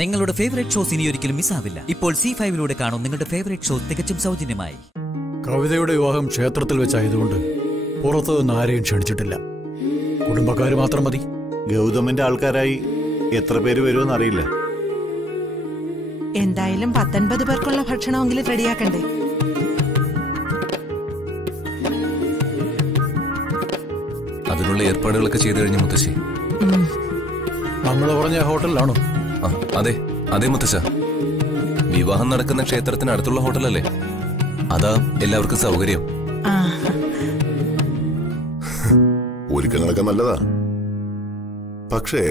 നിങ്ങളുടെ favourite shows ഇനി ഒരിക്കലും മിസ്സാവില്ല. ഇപ്പോൾ C5 കാണും നിങ്ങളുടെ ഫേവറേറ്റ് ഷോ തികച്ചും സൗജന്യമായി. കവിതയുടെ വിവാഹം ക്ഷേത്രത്തിൽ വെച്ചായതുകൊണ്ട് പുറത്തു നിന്ന് ആരെയും ക്ഷണിച്ചിട്ടില്ല. കുടുംബക്കാര് മാത്രം മതി. ഗൗതമന്റെ ആൾക്കാരായി എത്ര പേര് വരുമെന്ന് അറിയില്ല. എന്തായാലും 19 പേർക്കുള്ള ഭക്ഷണമെങ്കിലും റെഡിയാക്കണ്ടേ? അതിനുള്ള ഏർപ്പാടുകളൊക്കെ ചെയ്തു കഴിഞ്ഞു മുത്തശ്ശി. നമ്മൾ പറഞ്ഞ ഹോട്ടലിലാണോ? അതെ അതെ മുത്തശ്ശ. വിവാഹം നടക്കുന്ന ക്ഷേത്രത്തിന് അടുത്തുള്ള ഹോട്ടലല്ലേ? അതാ എല്ലാവർക്കും സൗകര്യം. ഒരുക്കങ്ങളൊക്കെ നല്ലതാ. പക്ഷേ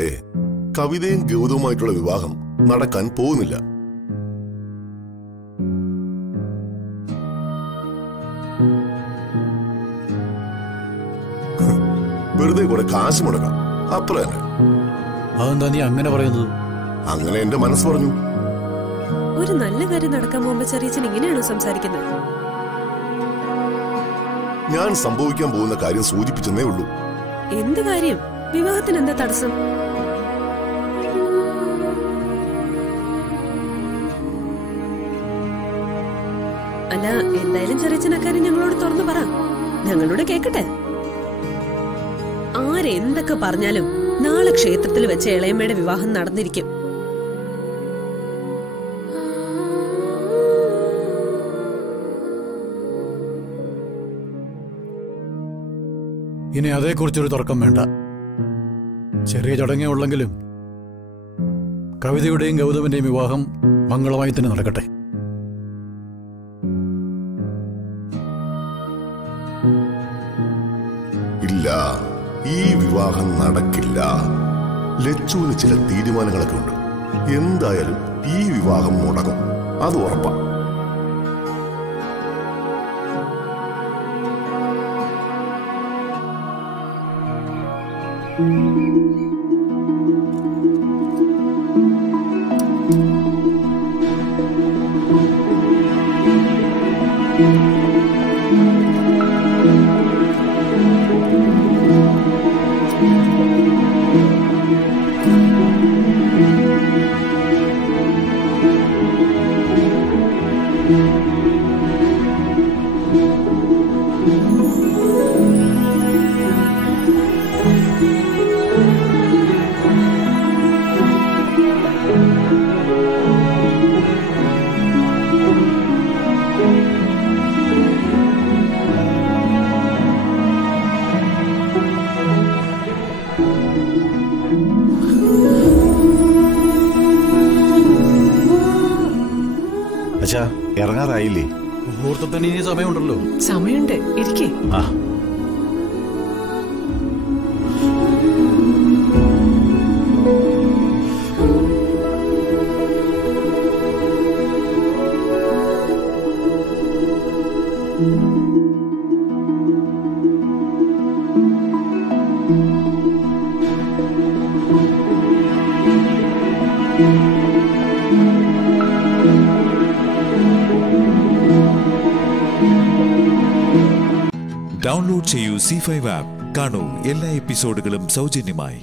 കവിതയും ഗൗതവുമായിട്ടുള്ള വിവാഹം നടക്കാൻ പോകുന്നില്ല. വെറുതെ കുറെ കാശ് മുടക്കാം, അത്ര തന്നെ. അതെന്താ നീ അങ്ങനെ പറയുന്നത്? അങ്ങനെ എന്റെ മനസ്സ് പറഞ്ഞു. ഒരു നല്ല കാര്യം നടക്കാൻ പോകുമ്പോ ചെറിയച്ഛൻ ഇങ്ങനെയാണോ സംസാരിക്കുന്നത്? ഞാൻ സംഭവിക്കാൻ പോകുന്ന കാര്യം സൂചിപ്പിച്ചെന്നേ ഉള്ളൂ. എന്ത് കാര്യം? വിവാഹത്തിന് എന്താ തടസ്സം? അല്ല, എന്തായാലും ചെറിയച്ഛൻ അക്കാര്യം ഞങ്ങളോട് തുറന്നു പറ, ഞങ്ങളോട് കേക്കട്ടെ. ആരെന്തൊക്കെ പറഞ്ഞാലും നാളെ ക്ഷേത്രത്തിൽ വെച്ച് ഇളയമ്മയുടെ വിവാഹം നടന്നിരിക്കും. ഇനി അതേക്കുറിച്ചൊരു തർക്കം വേണ്ട. ചെറിയ ചടങ്ങേ ഉള്ളെങ്കിലും കവിതയുടെയും ഗൗതമന്റെയും വിവാഹം മംഗളമായി തന്നെ നടക്കട്ടെ. ഇല്ല, ഈ വിവാഹം നടക്കില്ല. ലച്ചുവിന് ചില തീരുമാനങ്ങളൊക്കെ ഉണ്ട്. എന്തായാലും ഈ വിവാഹം മുടങ്ങും, അത് ഉറപ്പാ. ഇറങ്ങാറായില്ലേ? മുഹൂർത്തത്തിന് ഇനി സമയമുണ്ടല്ലോ. സമയമുണ്ട്, ഇരിക്കേ. ഡൗൺലോഡ് ചെയ്യൂ C5 ആപ്പ്. കാണൂ എല്ലാ എപ്പിസോഡുകളും സൗജന്യമായി.